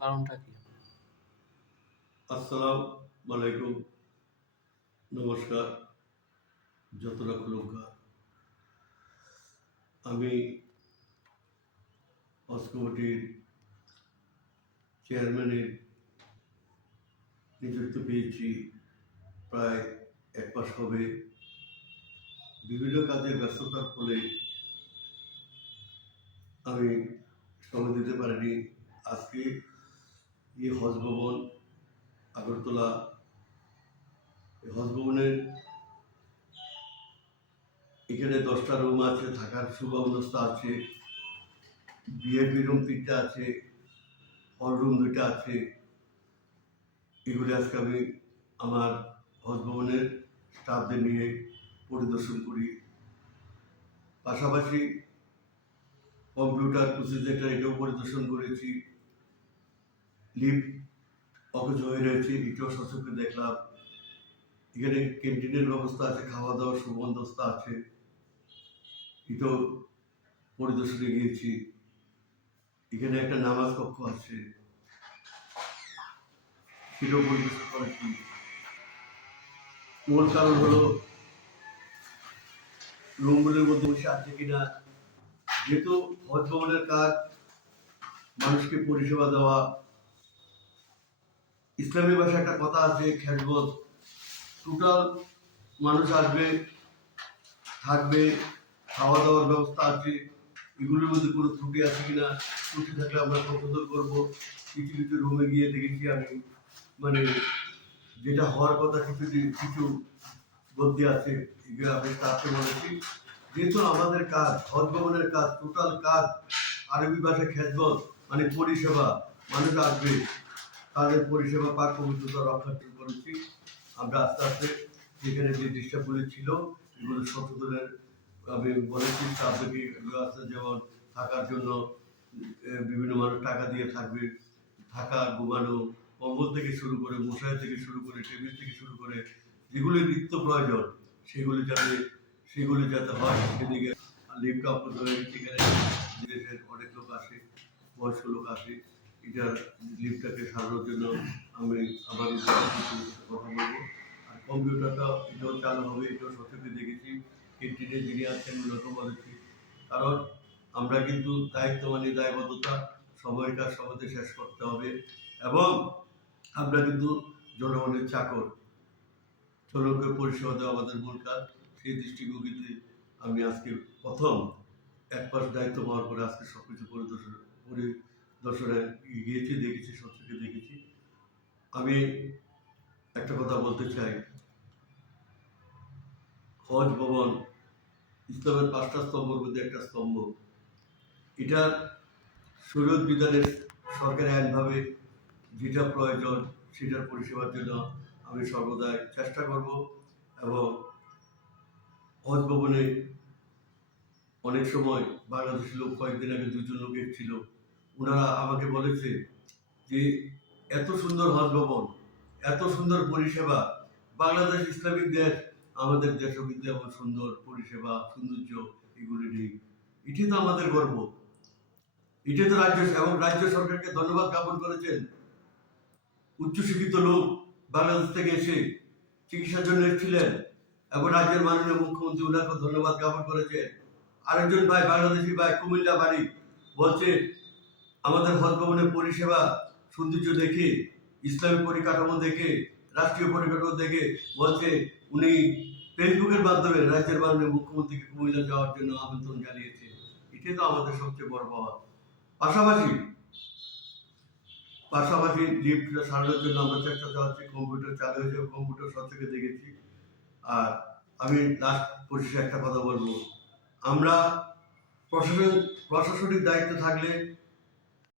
কারণটা কি? আসসালামু আলাইকুম, নমস্কার, যত লক্ষ লোক। আমি হজ কমিটির চেয়ারম্যানের নিযুক্ত পেয়েছি প্রায় 1 মাস হবে। বিভিন্ন কাজের ব্যস্ততার ফলে আমি সময় দিতে পারিনি। আজকে এই হজ ভবন আগরতলা, এই হজ ভবনের এখানে 10টা রুম আছে, থাকার সুব্যবস্থা আছে, ভিআইপি রুম 3টা আছে, হল রুম 2টা আছে। এগুলি আজকে আমি আমার হজ ভবনের স্টাফদের নিয়ে পরিদর্শন করি। পাশাপাশি কম্পিউটার কোচিং সেন্টার এটাও পরিদর্শন করেছি। লিফট অকেজ হয়ে রয়েছে, এটাও সচক্ষে দেখলাম। এখানে ক্যান্টিনের ব্যবস্থা আছে, খাওয়া দাওয়ার সুবন্দোবস্ত আছে, এটাও পরিদর্শনে গিয়েছি। এখানে একটা নামাজ কক্ষ আছে, সেটাও পরিদর্শন করেছি। মূল কারণ হলো রুমগুলোর মধ্যে বসে আছে কিনা। যেহেতু হজ ভবনের কাজ মানুষকে পরিষেবা দেওয়া, ইসলামী ভাষায় একটা কথা আছে, খেদমত। টোটাল মানুষ আসবে, থাকবে, খাওয়া দাওয়ার ব্যবস্থা আছে, এগুলোর মধ্যে কোনো ত্রুটি আছে কিনা। ত্রুটি থাকলে আমরা সংশোধন করবো। কিছু কিছু রুমে গিয়ে দেখেছি আমি, মানে যেটা হওয়ার কথা কিছু বদলি আছে, এগুলো আমি স্টাফকে বলেছি। যেহেতু আমাদের কাজ হজ ভবনের কাজ, টোটাল কাজ আরবি ভাষায় খেদমত, মানে পরিষেবা, মানুষ আসবে তাদের পরিষেবা পাক পবিত্রতা রক্ষা করেছি। আমরা আস্তে আস্তে যেখানে যে ডিস্টার্বগুলি ছিল এগুলো সংশোধনের আমি বলেছি স্টাফদেরকে। এগুলো আছে যেমন থাকার জন্য বিভিন্ন মানুষ টাকা দিয়ে থাকবে, থাকা, ঘুমানো, কম্বল থেকে শুরু করে, মশারি থেকে শুরু করে, টেবিল থেকে শুরু করে যেগুলি নিত্য প্রয়োজন সেগুলি যাতে হয় সেদিকে লিফট অপর ধরে সেখানে দেশের অনেক লোক আসে, বয়স্ক লোক আসে। এটার লিফটটাকে সারানোর জন্য আমি আবার কথা বলবো। আর কম্পিউটারটা এটাও চালু হবে, এটাও সচক্ষে দেখেছি। ক্যান্টিনে যিনি আছেন ওনাকেও বলেছি। কারণ আমরা কিন্তু দায়িত্ব মানে দায়বদ্ধতা, সময়টা সময়তে শেষ করতে হবে এবং আমরা কিন্তু জনগণের চাকর, জনগণকে পরিষেবা দেওয়া আমাদের মূল কাজ। সেই দৃষ্টিভঙ্গিতে আমি আজকে প্রথম 1 মাস দায়িত্ব পাওয়ার পরে আজকে সবকিছু পরিদর্শনে গিয়েছি, দেখেছি, সবকিছু দেখেছি। আমি একটা কথা বলতে চাই, হজ ভবন ইসলামের 5টা স্তম্ভের মধ্যে একটা স্তম্ভ। এটার শরীয়ত বিধানের সরকারি আইনভাবে যেটা প্রয়োজন সেটার পরিষেবার জন্য আমি সর্বদাই চেষ্টা করব। এবং হজ ভবনে অনেক সময় বাংলাদেশের লোক, কয়েকদিন আগে 2জন লোক এসেছিল, ওনারা আমাকে বলেছে যে এত সুন্দর হজ ভবন, এত সুন্দর পরিষেবা, বাংলাদেশ ইসলামিক দেশ, আমাদের দেশও কিন্তু এমন সুন্দর পরিষেবা, সৌন্দর্য এগুলি নেই। এটি তো আমাদের গর্ব। এটি তো রাজ্য সরকারকে ধন্যবাদ জ্ঞাপন করেছেন। উচ্চশিক্ষিত লোক বাংলাদেশ থেকে এসে চিকিৎসার জন্য এসেছিলেন এবং রাজ্যের মাননীয় মুখ্যমন্ত্রী ওনাকে ধন্যবাদ জ্ঞাপন করেছে। আরেকজন ভাই, বাংলাদেশি ভাই, কুমিল্লা বাড়ি, বলছে আমাদের হজ ভবনের পরিষেবা সৌন্দর্য দেখে, ইসলামী পরিকাঠামো দেখে, রাষ্ট্রীয় পরিকাঠামো দেখে বলছে উনি ফেসবুকের মাধ্যমে রাজ্যের মাননীয় মুখ্যমন্ত্রীকে কুমিল্লা যাওয়ার জন্য আমন্ত্রণ জানিয়েছে। এটাই তো আমাদের সবচেয়ে বড় পাওয়া। পাশাপাশি লিফটটা সারানোর জন্য আমরা চেষ্টা চালাচ্ছি। কম্পিউটার চালু হয়েছে, কম্পিউটার সব থেকে দেখেছি। আর আমি লাস্ট পরিশেষে একটা কথা বলবো, আমরা প্রশাসনিক দায়িত্ব থাকলে